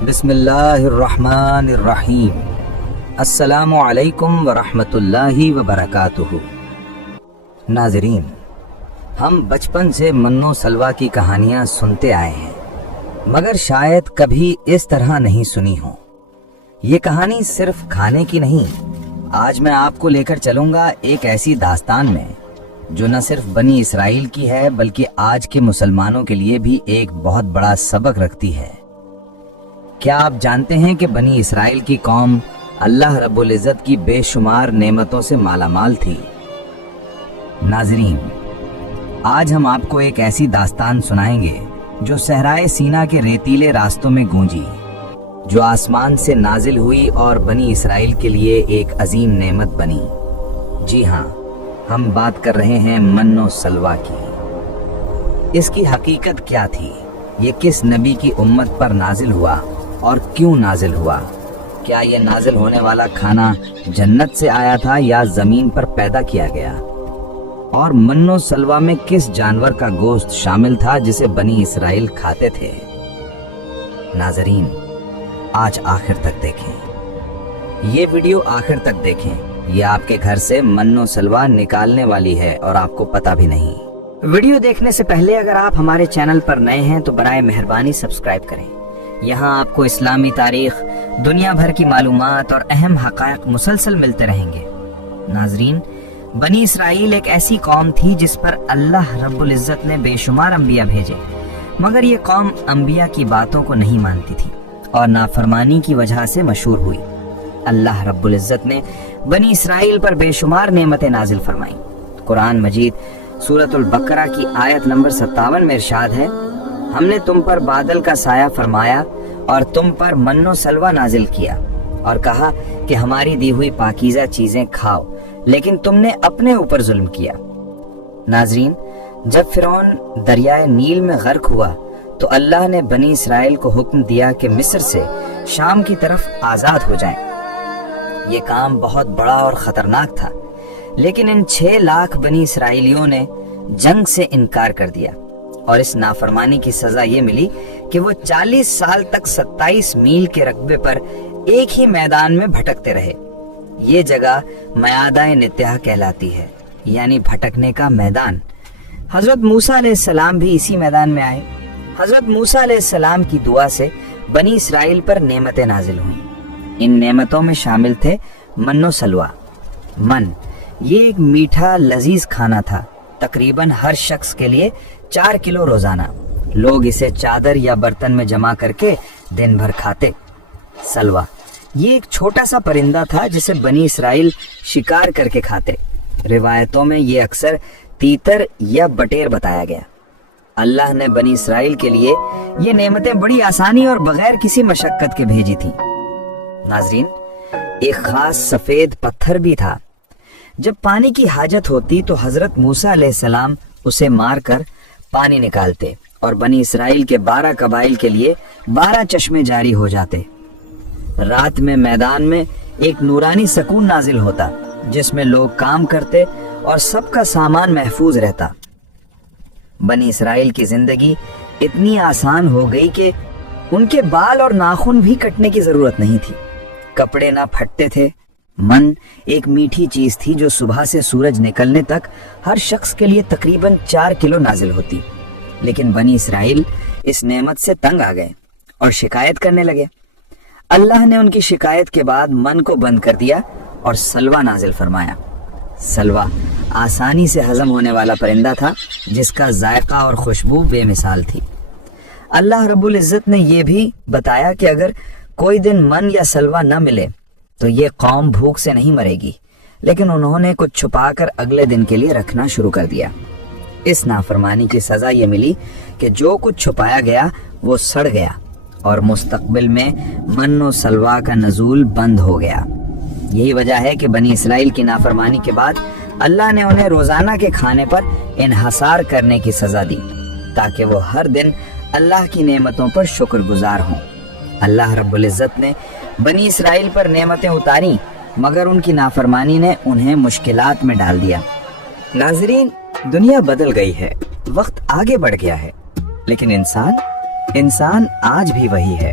بسم اللہ الرحمن الرحیم۔ السلام علیکم ورحمۃ اللہ وبرکاتہ۔ ناظرین، ہم بچپن سے منو سلویٰ کی کہانیاں سنتے آئے ہیں، مگر شاید کبھی اس طرح نہیں سنی ہوں۔ یہ کہانی صرف کھانے کی نہیں، آج میں آپ کو لے کر چلوں گا ایک ایسی داستان میں جو نہ صرف بنی اسرائیل کی ہے بلکہ آج کے مسلمانوں کے لیے بھی ایک بہت بڑا سبق رکھتی ہے۔ کیا آپ جانتے ہیں کہ بنی اسرائیل کی قوم اللہ رب العزت کی بے شمار نعمتوں سے مالا مال تھی؟ ناظرین، آج ہم آپ کو ایک ایسی داستان سنائیں گے جو صحرائے سینا کے ریتیلے راستوں میں گونجی، جو آسمان سے نازل ہوئی اور بنی اسرائیل کے لیے ایک عظیم نعمت بنی۔ جی ہاں، ہم بات کر رہے ہیں من و سلویٰ کی۔ اس کی حقیقت کیا تھی؟ یہ کس نبی کی امت پر نازل ہوا اور کیوں نازل ہوا؟ کیا یہ نازل ہونے والا کھانا جنت سے آیا تھا یا زمین پر پیدا کیا گیا؟ اور من و سلویٰ میں کس جانور کا گوشت شامل تھا جسے بنی اسرائیل کھاتے تھے؟ ناظرین، آج آخر تک دیکھیں، یہ ویڈیو آخر تک دیکھیں۔ یہ آپ کے گھر سے من و سلویٰ نکالنے والی ہے اور آپ کو پتہ بھی نہیں۔ ویڈیو دیکھنے سے پہلے اگر آپ ہمارے چینل پر نئے ہیں تو برائے مہربانی سبسکرائب کریں۔ یہاں آپ کو اسلامی تاریخ، دنیا بھر کی معلومات اور اہم حقائق مسلسل ملتے رہیں گے۔ ناظرین، بنی اسرائیل ایک ایسی قوم تھی جس پر اللہ رب العزت نے بے شمار انبیاء بھیجے، مگر یہ قوم انبیاء کی باتوں کو نہیں مانتی تھی اور نافرمانی کی وجہ سے مشہور ہوئی۔ اللہ رب العزت نے بنی اسرائیل پر بے شمار نعمتیں نازل فرمائیں۔ قرآن مجید سورۃ البقرہ کی آیت نمبر 57 میں ارشاد ہے، ہم نے تم پر بادل کا سایہ فرمایا اور تم پر من و سلویٰ نازل کیا اور کہا کہ ہماری دی ہوئی پاکیزہ چیزیں کھاؤ، لیکن تم نے اپنے اوپر ظلم کیا۔ ناظرین، جب فرعون دریائے نیل میں غرق ہوا تو اللہ نے بنی اسرائیل کو حکم دیا کہ مصر سے شام کی طرف آزاد ہو جائیں۔ یہ کام بہت بڑا اور خطرناک تھا، لیکن ان 6 لاکھ بنی اسرائیلیوں نے جنگ سے انکار کر دیا اور اس نافرمانی کی سزا یہ ملی کہ وہ 40 سال تک 27 میل کے رقبے پر ایک ہی میدان میں بھٹکتے رہے۔ یہ جگہ میادہ نتیہ کہلاتی ہے، یعنی بھٹکنے کا میدان۔ حضرت موسیٰ علیہ السلام بھی اسی میدان میں آئے۔ حضرت موسیٰ علیہ السلام کی دعا سے بنی اسرائیل پر نعمتیں نازل ہوئیں۔ ان نعمتوں میں شامل تھے من و سلویٰ۔ من یہ ایک میٹھا لذیذ کھانا تھا، تقریباً ہر شخص کے لیے 4 کلو روزانہ۔ لوگ اسے چادر یا برتن میں جمع کر کے دن بھر کھاتے۔ سلویٰ یہ ایک چھوٹا سا پرندہ تھا جسے بنی اسرائیل شکار کر کے کھاتے۔ روایتوں میں یہ اکثر تیتر یا بٹیر بتایا گیا۔ اللہ نے بنی اسرائیل کے لیے یہ نعمتیں بڑی آسانی اور بغیر کسی مشقت کے بھیجی تھیں۔ ناظرین، ایک خاص سفید پتھر بھی تھا۔ جب پانی کی حاجت ہوتی تو حضرت موسیٰ علیہ السلام اسے مار کر پانی نکالتے اور بنی اسرائیل کے 12 قبائل کے لیے 12 چشمے جاری ہو جاتے۔ رات میں میدان میں ایک نورانی سکون نازل ہوتا جس میں لوگ کام کرتے اور سب کا سامان محفوظ رہتا۔ بنی اسرائیل کی زندگی اتنی آسان ہو گئی کہ ان کے بال اور ناخن بھی کٹنے کی ضرورت نہیں تھی، کپڑے نہ پھٹتے تھے۔ من ایک میٹھی چیز تھی جو صبح سے سورج نکلنے تک ہر شخص کے لیے تقریباً 4 کلو نازل ہوتی، لیکن بنی اسرائیل اس نعمت سے تنگ آ گئے اور شکایت کرنے لگے۔ اللہ نے ان کی شکایت کے بعد من کو بند کر دیا اور سلویٰ نازل فرمایا۔ سلویٰ آسانی سے ہضم ہونے والا پرندہ تھا جس کا ذائقہ اور خوشبو بے مثال تھی۔ اللہ رب العزت نے یہ بھی بتایا کہ اگر کوئی دن من یا سلویٰ نہ ملے تو یہ قوم بھوک سے نہیں مرے گی، لیکن انہوں نے کچھ چھپا کر اگلے دن کے لیے رکھنا شروع کر دیا۔ اس نافرمانی کی سزا یہ ملی کہ جو کچھ چھپایا گیا وہ سڑ گیا اور مستقبل میں من و سلویٰ کا نزول بند ہو گیا۔ یہی وجہ ہے کہ بنی اسرائیل کی نافرمانی کے بعد اللہ نے انہیں روزانہ کے کھانے پر انحصار کرنے کی سزا دی تاکہ وہ ہر دن اللہ کی نعمتوں پر شکر گزار ہوں۔ اللہ رب العزت نے بنی اسرائیل پر نعمتیں اتاری، مگر ان کی نافرمانی نے انہیں مشکلات میں ڈال دیا۔ ناظرین، دنیا بدل گئی ہے، وقت آگے بڑھ گیا ہے، لیکن انسان آج بھی وہی ہے۔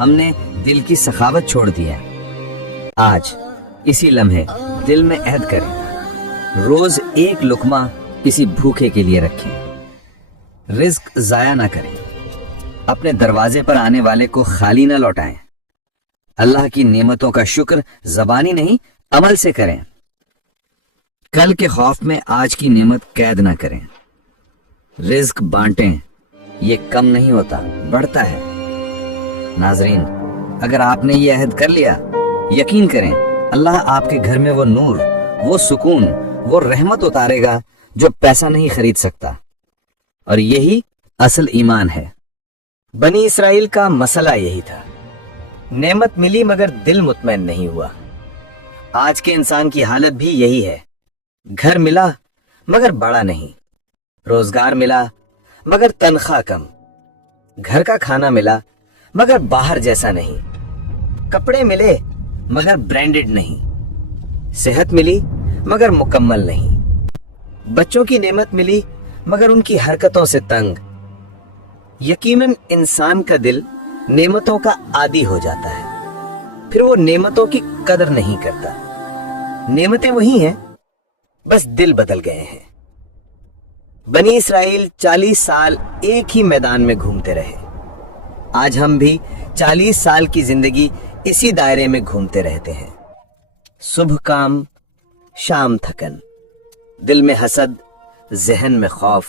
ہم نے دل کی سخاوت چھوڑ دی ہے۔ آج اسی لمحے دل میں عہد کریں، روز ایک لقمہ کسی بھوکے کے لیے رکھیں، رزق ضائع نہ کریں، اپنے دروازے پر آنے والے کو خالی نہ لوٹائیں، اللہ کی نعمتوں کا شکر زبانی نہیں عمل سے کریں، کل کے خوف میں آج کی نعمت قید نہ کریں، رزق بانٹیں، یہ کم نہیں ہوتا بڑھتا ہے۔ ناظرین، اگر آپ نے یہ عہد کر لیا، یقین کریں اللہ آپ کے گھر میں وہ نور، وہ سکون، وہ رحمت اتارے گا جو پیسہ نہیں خرید سکتا، اور یہی اصل ایمان ہے۔ بنی اسرائیل کا مسئلہ یہی تھا، نعمت ملی مگر دل مطمئن نہیں ہوا۔ آج کے انسان کی حالت بھی یہی ہے، گھر ملا مگر بڑا نہیں، روزگار ملا مگر تنخواہ کم، گھر کا کھانا ملا مگر باہر جیسا نہیں، کپڑے ملے مگر برانڈڈ نہیں، صحت ملی مگر مکمل نہیں، بچوں کی نعمت ملی مگر ان کی حرکتوں سے تنگ۔ یقیناً انسان کا دل نعمتوں کا عادی ہو جاتا ہے، پھر وہ نعمتوں کی قدر نہیں کرتا۔ نعمتیں وہی ہیں، بس دل بدل گئے ہیں۔ بنی اسرائیل 40 سال ایک ہی میدان میں گھومتے رہے، آج ہم بھی 40 سال کی زندگی اسی دائرے میں گھومتے رہتے ہیں، صبح کام، شام تھکن، دل میں حسد، ذہن میں خوف،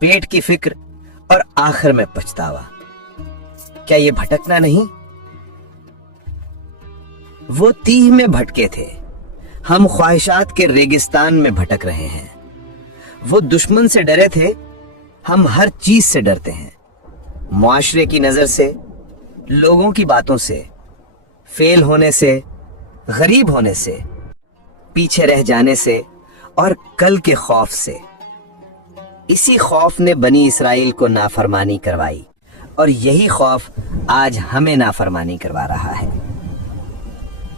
پیٹ کی فکر اور آخر میں پچھتاوا۔ کیا یہ بھٹکنا نہیں؟ وہ تیہ میں بھٹکے تھے، ہم خواہشات کے ریگستان میں بھٹک رہے ہیں۔ وہ دشمن سے ڈرے تھے، ہم ہر چیز سے ڈرتے ہیں، معاشرے کی نظر سے، لوگوں کی باتوں سے، فیل ہونے سے، غریب ہونے سے، پیچھے رہ جانے سے اور کل کے خوف سے۔ اسی خوف نے بنی اسرائیل کو نافرمانی کروائی، اور یہی خوف آج ہمیں نافرمانی کروا رہا ہے۔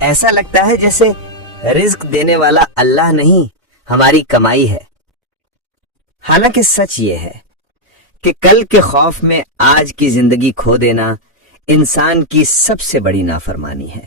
ایسا لگتا ہے جیسے رزق دینے والا اللہ نہیں، ہماری کمائی ہے۔ حالانکہ سچ یہ ہے کہ کل کے خوف میں آج کی زندگی کھو دینا انسان کی سب سے بڑی نافرمانی ہے۔